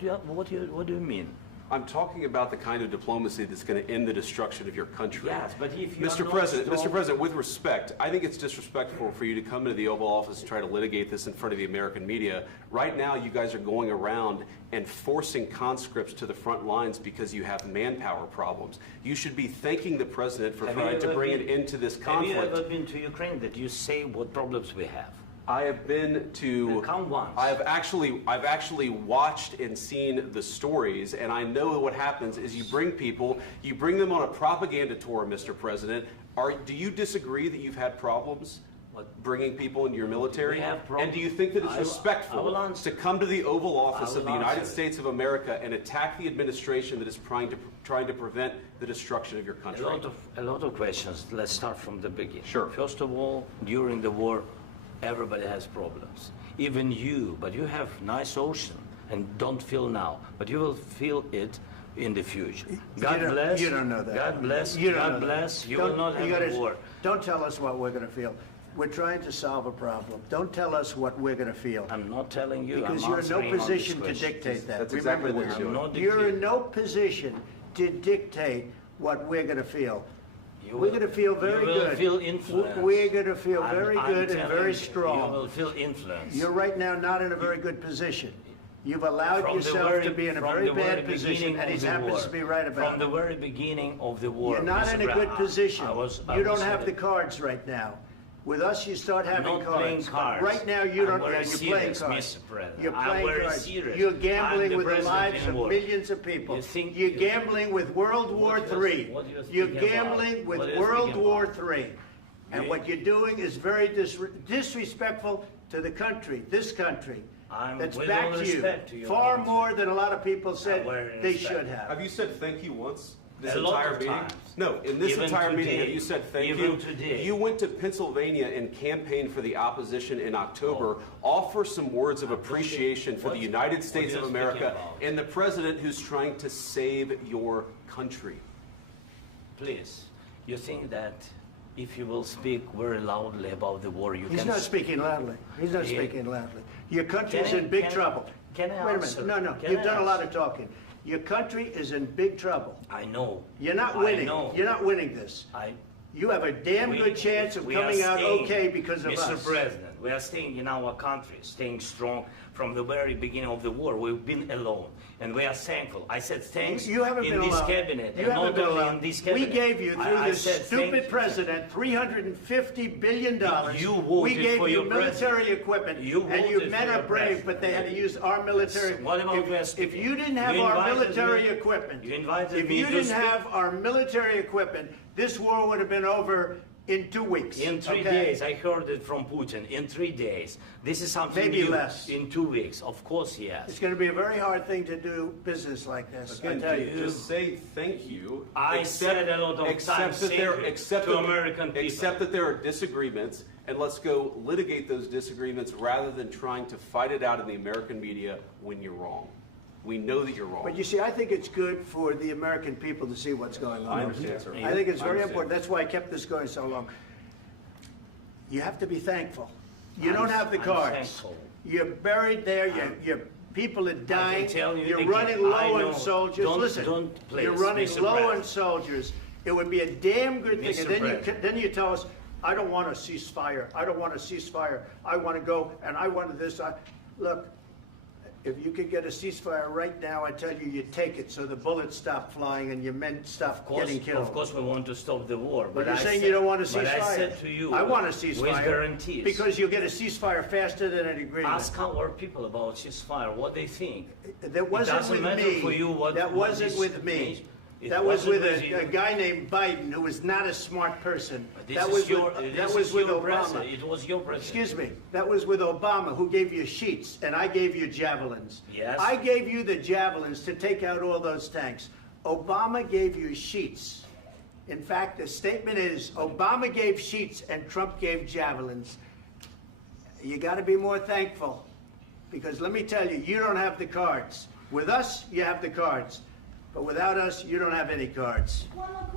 What do you mean? I'm talking about the kind of diplomacy that's going to end the destruction of your country. Yes, but if you Mr. President, with respect, I think it's disrespectful for you to come into the Oval Office and try to litigate this in front of the American media. Right now, you guys are going around and forcing conscripts to the front lines because you have manpower problems. You should be thanking the President for trying to bring an end to this conflict. Have you ever been to Ukraine that you say what problems we have? I have been to. Come once. I've actually watched and seen the stories, and I know what happens is you bring them on a propaganda tour, Mr. President. Do you disagree that you've had problems bringing people into your military? And do you think that it's respectful to come to the Oval Office of the United States of America and attack the administration that is trying to prevent the destruction of your country? A lot of questions. Let's start from the beginning. Sure. First of all, during the war, everybody has problems, even you, but you have nice ocean and don't feel now, but you will feel it in the future. God bless. You don't know that. God bless. You don't God know bless. That. You will not have a war. Don't tell us what we're going to feel. We're trying to solve a problem. Don't tell us what we're going to feel. I'm not telling you. Because you're in no position to dictate that. That's Remember exactly this. what You're in no position to dictate what we're going to feel. We're going to feel very good. You will feel influence. We're going to feel very good and very strong. You will feel influence. You're right now not in a very good position. You've allowed yourself to be in a very bad position, and he happens to be right about it. From the very beginning of the war. You're not in a good position. You don't have the cards right now. With us, you start having cards. Right now, you don't. You're playing cards. You're playing cards. You're gambling with the lives of millions of people. You're gambling with World War III. You're gambling with World War III. And what you're doing is very disrespectful to the country, this country. That's back to you. Far more than a lot of people said they should have. Have you said thank you once? This a lot entire of meeting? times. No, in this Even entire today. meeting, have you said thank Even you? today. You went to Pennsylvania and campaigned for the opposition in October. Offer some words of appreciation for the United States of America and the President who's trying to save your country. Please, you think that if you will speak very loudly about the war, you can... He's not speaking loudly. He's not speaking loudly. Your country is in big trouble. Can I Wait a answer? minute. No, you've done a lot of talking. Your country is in big trouble. I know. You're not winning. I know. You're not winning this. You have a damn good chance of coming out okay because of us. Mr. President, we are staying in our country, staying strong from the very beginning of the war. We've been alone, and we are thankful. I said thanks you haven't in been this alone. cabinet, You and haven't not been only alone. in this cabinet. We gave you, through I this said stupid president, $350 billion. You voted we gave for you your military equipment, You and you voted men for are your brave, president. but they had to use our military. What about West? If you didn't have You our invited military me- equipment, You invited if me you to didn't speak. have our military equipment, this war would have been over in 2 weeks. In 3 days, I heard it from Putin. In 3 days, this is something Maybe new. less. In 2 weeks, of course, yes. It's going to be a very hard thing to do business like this. I Again, tell you. just say thank you. I said a lot of times thank you to American people. Accept that there are disagreements, and let's go litigate those disagreements rather than trying to fight it out in the American media when you're wrong. We know that you're wrong. But you see, I think it's good for the American people to see what's going on. I understand, sir. I think it's very understand. important. That's why I kept this going so long. You have to be thankful. You don't have the I'm cards. thankful. You're buried there. Your people are dying. tell you You're again, running I low know. on soldiers. Don't- Listen, don't please, you're running Mr. low on President. soldiers. It would be a damn good thing. Mr. And President. then you tell us, I don't want a ceasefire. I don't want a ceasefire. I want to go, and I want this. Look, if you could get a ceasefire right now, I tell you, you take it so the bullets stop flying and your men stop getting killed. Of course, we want to stop the war. But you're saying you don't want a ceasefire. But I said to you, I want a ceasefire. with guarantees. Because you'll get a ceasefire faster than an agreement. Ask our people about ceasefire, what they think. That wasn't doesn't with matter me. for you what- That what wasn't this with me. means. It That was wasn't with with you. a guy named Biden who was not a smart person. This That is was your, with, this that is was with your Obama. president. It was your president. Excuse me. That was with Obama, who gave you sheets, and I gave you javelins. Yes. I gave you the javelins to take out all those tanks. Obama gave you sheets. In fact, the statement is Obama gave sheets and Trump gave javelins. You got to be more thankful, because let me tell you, you don't have the cards. With us, you have the cards. But without us, you don't have any cards. One more